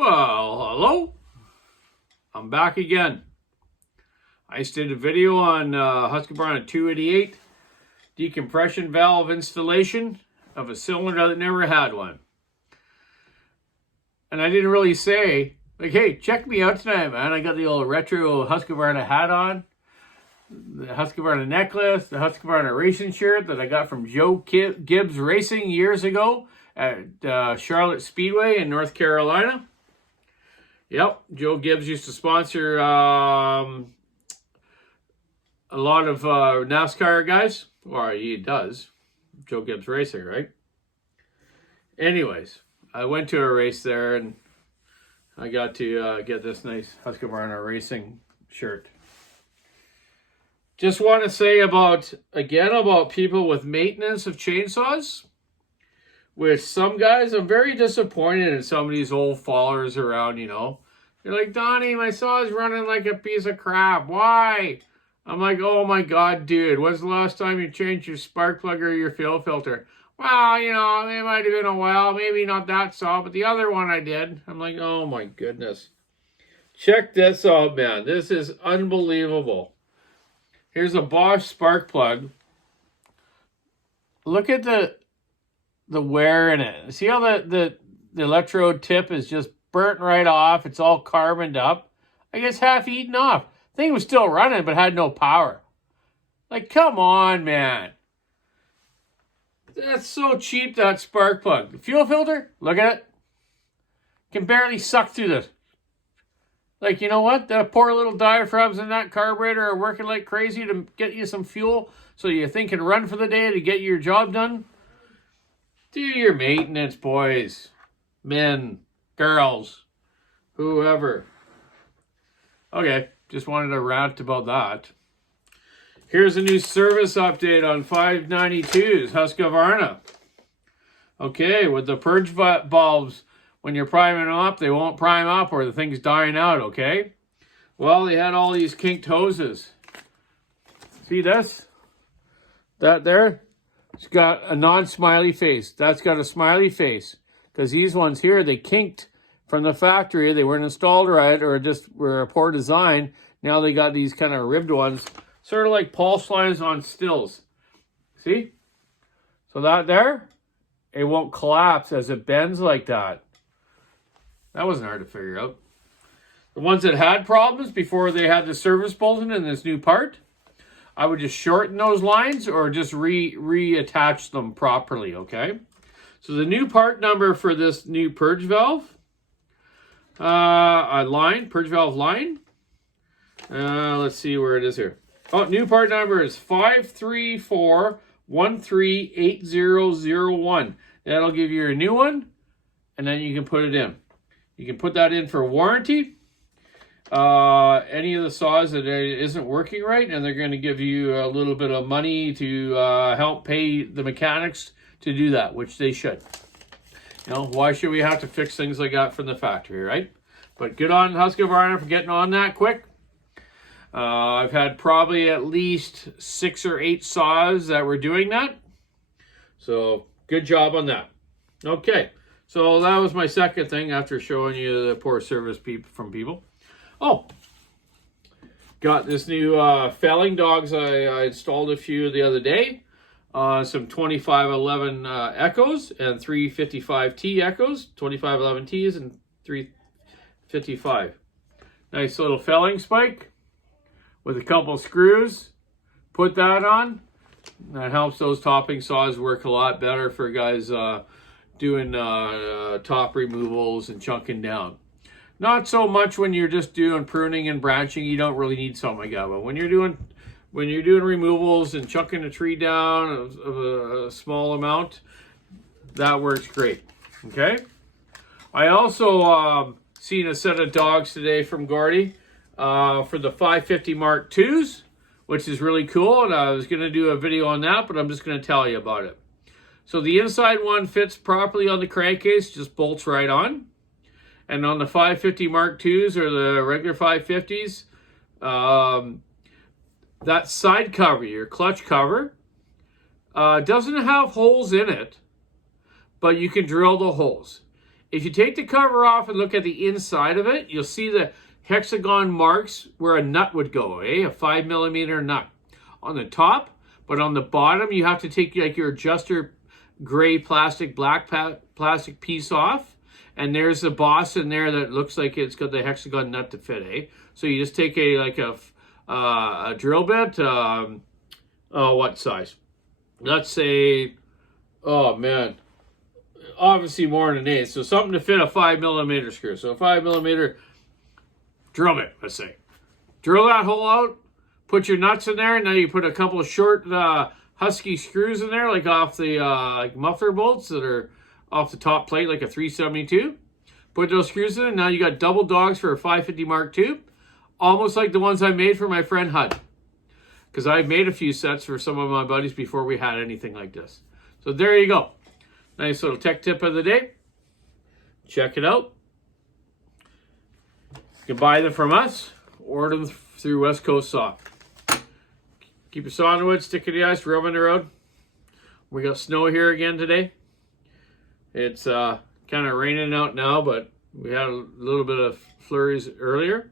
Well, hello. I'm back again. I just did a video on Husqvarna 288 decompression valve installation of a cylinder that never had one. And I didn't really say, like, hey, check me out tonight, man. I got the old retro Husqvarna hat on, the Husqvarna necklace, the Husqvarna racing shirt that I got from Joe Gibbs Racing years ago at Charlotte Speedway in North Carolina. Yep, Joe Gibbs used to sponsor a lot of NASCAR guys. Or he does. Joe Gibbs Racing, right? Anyways, I went to a race there and I got to get this nice Husqvarna racing shirt. Just want to say about people with maintenance of chainsaws. With some guys, I'm very disappointed in some of these old followers around, you know. They're like, Donny, my saw is running like a piece of crap. Why? I'm like, oh my God, dude. When's the last time you changed your spark plug or your fuel filter? Well, you know, it might have been a while. Maybe not that saw, but the other one I did. I'm like, oh my goodness. Check this out, man. This is unbelievable. Here's a Bosch spark plug. Look at the wear in it. See how the electrode tip is just burnt right off. It's all carboned up. I guess half eaten off. Thing was still running but had no power. Like, come on, man. That's so cheap, that spark plug. The fuel filter, look at it. Can barely suck through this. Like, you know what? The poor little diaphragms in that carburetor are working like crazy to get you some fuel so you think can run for the day to get your job done. Do your maintenance, boys, men, girls, whoever. Okay, just wanted to rant about that. Here's a new service update on 592s, Husqvarna. Okay, with the purge valves, when you're priming them up, they won't prime up or the thing's dying out, okay? Well, they had all these kinked hoses. See this? That there? It's got a non-smiley face. That's got a smiley face. Because these ones here, they kinked from the factory. They weren't installed right or just were a poor design. Now they got these kind of ribbed ones. Sort of like pulse lines on stills. See? So that there, it won't collapse as it bends like that. That wasn't hard to figure out. The ones that had problems before they had the service bulletin and this new part, I would just shorten those lines or just reattach them properly, okay? So the new part number for this new purge valve, purge valve line. Let's see where it is here. Oh, new part number is 534138001. That'll give you a new one, and then you can put it in. You can put that in for warranty. Any of the saws that isn't working right, and they're going to give you a little bit of money to help pay the mechanics to do that, which they should. You know, why should we have to fix things like that from the factory, right? But good on Husqvarna for getting on that quick. I've had probably at least 6 or 8 saws that were doing that. So good job on that. Okay, so that was my second thing after showing you the poor service from people. Oh, got this new felling dogs. I installed a few the other day. Some 2511 Echoes and 355T Echoes. 2511Ts and 355. Nice little felling spike with a couple screws. Put that on. That helps those topping saws work a lot better for guys doing top removals and chunking down. Not so much when you're just doing pruning and branching. You don't really need something like that. But when you're doing removals and chunking a tree down of a small amount, that works great. Okay. I also seen a set of dogs today from Gordy for the 550 Mark IIs, which is really cool. And I was going to do a video on that, but I'm just going to tell you about it. So the inside one fits properly on the crankcase, just bolts right on. And on the 550 Mark IIs or the regular 550s, that side cover, your clutch cover, doesn't have holes in it, but you can drill the holes. If you take the cover off and look at the inside of it, you'll see the hexagon marks where a nut would go, a 5mm nut on the top. But on the bottom, you have to take like your adjuster gray plastic, black plastic piece off. And there's a boss in there that looks like it's got the hexagon nut to fit, eh? So you just take a drill bit, what size? Let's say, oh man, obviously more than an 1/8. So something to fit a 5mm screw. So a 5mm drill bit, let's say. Drill that hole out, put your nuts in there, and now you put a couple of short Husky screws in there, like off the like muffler bolts that are off the top plate, like a 372. Put those screws in, and now you got double dogs for a 550 Mark II, almost like the ones I made for my friend Hud. Because I've made a few sets for some of my buddies before we had anything like this. So there you go. Nice little tech tip of the day. Check it out. You can buy them from us, order them through West Coast Saw. Keep your saw on the wood, stick to the ice, rub on the road. We got snow here again today. It's kind of raining out now, but we had a little bit of flurries earlier.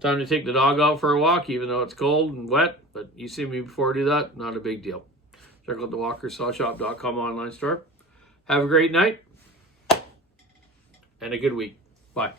Time to take the dog out for a walk, even though it's cold and wet. But you see me before I do that, not a big deal. Check out the walkersawshop.com online store. Have a great night and a good week. Bye.